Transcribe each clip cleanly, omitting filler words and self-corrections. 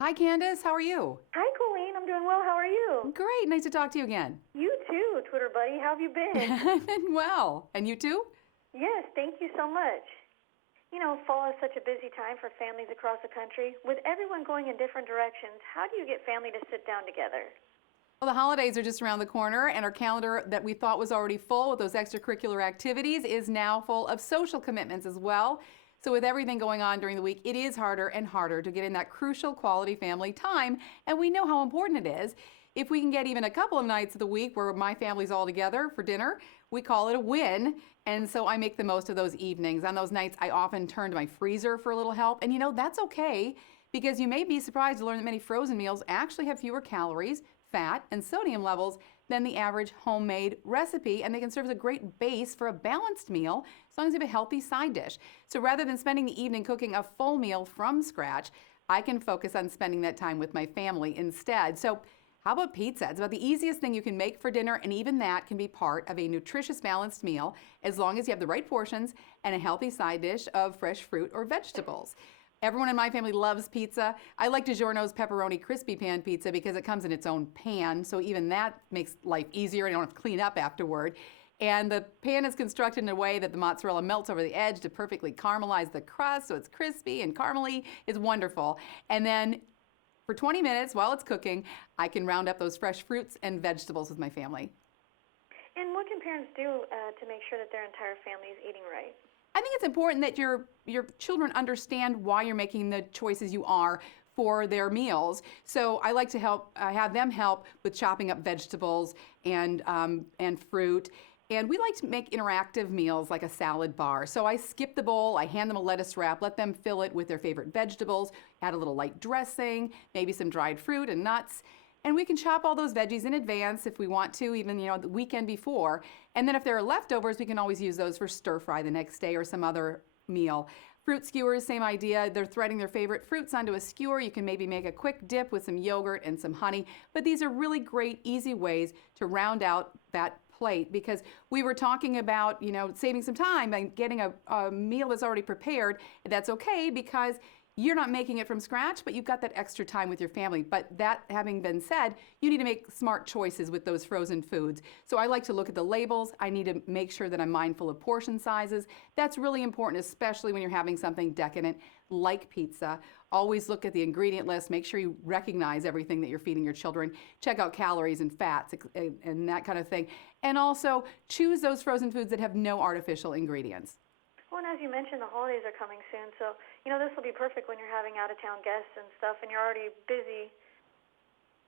Hi, Candace. How are you? Hi, Colleen. I'm doing well. How are you? Great. Nice to talk to you again. You too, Twitter buddy. How have you been? I've been well. And you too? Yes, thank you so much. Fall is such a busy time for families across the country. With everyone going in different directions, how do you get family to sit down together? Well, the holidays are just around the corner, and our calendar that we thought was already full with those extracurricular activities is now full of social commitments as well. So, with everything going on during the week, it is harder and harder to get in that crucial quality family time, and we know how important it is. If we can get even a couple of nights of the week where my family's all together for dinner, we call it a win. And so I make the most of those evenings. On those nights, I often turn to my freezer for a little help. And that's okay because you may be surprised to learn that many frozen meals actually have fewer calories, fat, and sodium levels than the average homemade recipe. And they can serve as a great base for a balanced meal as long as you have a healthy side dish. So rather than spending the evening cooking a full meal from scratch, I can focus on spending that time with my family instead. So how about pizza? It's about the easiest thing you can make for dinner, and even that can be part of a nutritious, balanced meal as long as you have the right portions and a healthy side dish of fresh fruit or vegetables. Everyone in my family loves pizza. I like DiGiorno's pepperoni crispy pan pizza because it comes in its own pan, so even that makes life easier. I don't have to clean up afterward. And the pan is constructed in a way that the mozzarella melts over the edge to perfectly caramelize the crust, so it's crispy and caramely. It's wonderful. And then for 20 minutes while it's cooking, I can round up those fresh fruits and vegetables with my family. And what can parents do to make sure that their entire family is eating right? I think it's important that your children understand why you're making the choices you are for their meals. So I like to have them help with chopping up vegetables and fruit. And we like to make interactive meals like a salad bar. So I skip the bowl, I hand them a lettuce wrap, let them fill it with their favorite vegetables, add a little light dressing, maybe some dried fruit and nuts. And we can chop all those veggies in advance if we want to, even the weekend before. And then if there are leftovers, we can always use those for stir fry the next day or some other meal. Fruit skewers, same idea. They're threading their favorite fruits onto a skewer. You can maybe make a quick dip with some yogurt and some honey. But these are really great, easy ways to round out that plate, because we were talking about saving some time by getting a meal that's already prepared. That's okay because you're not making it from scratch, but you've got that extra time with your family. But that having been said, you need to make smart choices with those frozen foods. So I like to look at the labels. I need to make sure that I'm mindful of portion sizes. That's really important, especially when you're having something decadent like pizza. Always look at the ingredient list. Make sure you recognize everything that you're feeding your children. Check out calories and fats and that kind of thing. And also choose those frozen foods that have no artificial ingredients. Well, and as you mentioned, the holidays are coming soon, so this will be perfect when you're having out-of-town guests and stuff, and you're already busy.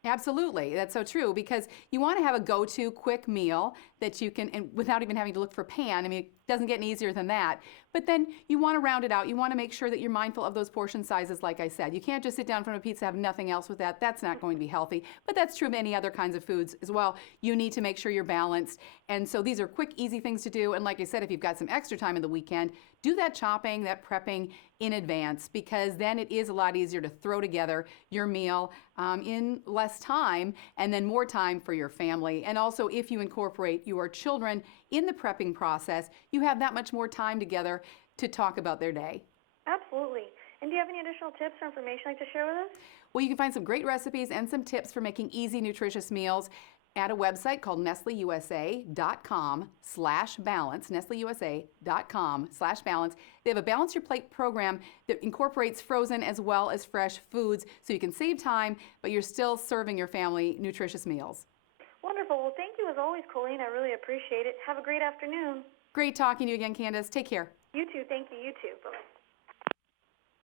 Absolutely. That's so true, because you want to have a go-to quick meal that you can, and without even having to look for pan. I mean, it doesn't get any easier than that. But then you want to round it out. You want to make sure that you're mindful of those portion sizes, like I said. You can't just sit down in front of a pizza and have nothing else with that. That's not going to be healthy. But that's true of any other kinds of foods as well. You need to make sure you're balanced. And so these are quick, easy things to do. And like I said, if you've got some extra time in the weekend, do that chopping, that prepping in advance, because then it is a lot easier to throw together your meal in less time, and then more time for your family. And also, if you incorporate your children in the prepping process, you have that much more time together to talk about their day. Absolutely. And do you have any additional tips or information you'd like to share with us? Well, you can find some great recipes and some tips for making easy, nutritious meals at a website called nestleusa.com/balance, nestleusa.com/balance. They have a Balance Your Plate program that incorporates frozen as well as fresh foods, so you can save time, but you're still serving your family nutritious meals. Wonderful. Well, thank you as always, Colleen. I really appreciate it. Have a great afternoon. Great talking to you again, Candace. Take care. You too. Thank you. You too. Bye-bye.